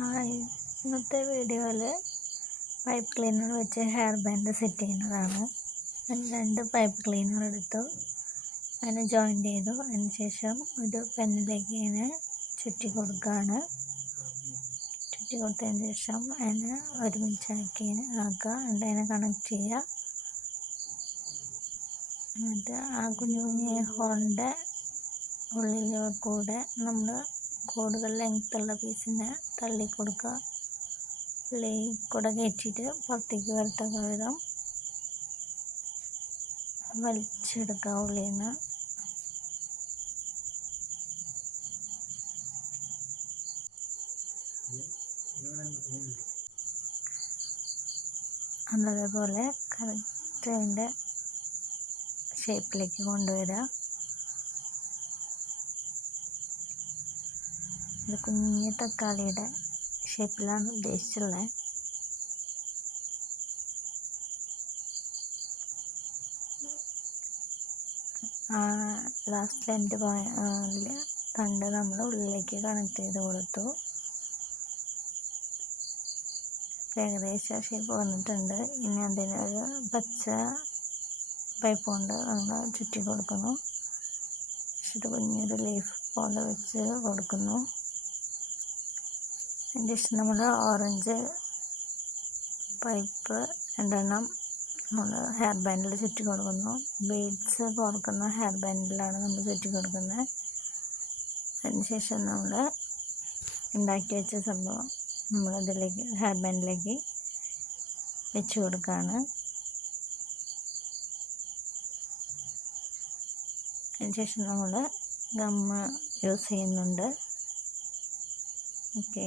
Hi. ഇന്നത്തെ വീഡിയോയിൽ pipe cleaner വെച്ച് ഹെയർ ബാൻഡ് സെറ്റ് ചെയ്യുന്നതാണ്. ഞാൻ രണ്ട് പൈപ്പ് ക്ലീനർ എടുത്തു. അതിനെ ജോയിന്റ് ചെയ്തു. അതിന് ശേഷം ഒരു പെന്നിലേക്ക് ഇങ്ങനെ ചുറ്റി കൊടുക്കുകയാണ്. ചുറ്റി കൊടുത്തതിന് ശേഷം അതിനെ ഒരുമിച്ചാക്കി ആക്കുക. എന്നിട്ട് അതിനെ കണക്ട് ചെയ്യുക. എന്നിട്ട് ആ കുഞ്ഞു കുഞ്ഞു ഹോളിന്റെ ഉള്ളിൽ കൂടെ നമ്മൾ കൂടുതൽ ലെങ്ത്തുള്ള പീസിനെ തള്ളി കൊടുക്കുക. ഉള്ളി കൂടെ കയറ്റിയിട്ട് പുറത്തേക്ക് വരത്തക്ക വിധം വലിച്ചെടുക്കുക ഉള്ളിൽ നിന്ന് അതേപോലെ കറക്റ്റ് അതിന്റെ ഷേപ്പിലേക്ക് കൊണ്ടുവരിക. ഇത് കുഞ്ഞു തക്കാളിയുടെ ഷേപ്പിലാണ് ഉദ്ദേശിച്ചുള്ളത് ലാസ്റ്റ് എന്റെ തണ്ട് നമ്മൾ ഉള്ളിലേക്ക് കണക്ട് ചെയ്ത് കൊടുത്തു. ഏകദേശം ഷേപ്പ് വന്നിട്ടുണ്ട്. ഇനി അതിനൊരു പച്ച പൈപ്പ് കൊണ്ട് നമ്മൾ ചുറ്റി കൊടുക്കുന്നു. കുഞ്ഞൊരു ലീഫ് പോലെ വെച്ച് കൊടുക്കുന്നു. ശേഷം നമ്മൾ ഓറഞ്ച് പൈപ്പ് രണ്ടെണ്ണം നമ്മൾ ഹെയർ ബാൻഡിൽ ചുറ്റി കൊടുക്കുന്നു. ബീഡ്സ് കോർക്കുന്ന ഹെയർ ബാൻഡിലാണ് നമ്മൾ ചുറ്റി കൊടുക്കുന്നത്. അതിന് ശേഷം നമ്മൾ ഉണ്ടാക്കി വെച്ച സംഭവം നമ്മൾ ഇതിലേക്ക് ഹെയർ ബാൻഡിലേക്ക് വെച്ച് കൊടുക്കുകയാണ്. അതിനുശേഷം നമ്മൾ ഗമ്മ് യൂസ് ചെയ്യുന്നുണ്ട്. ഓക്കെ.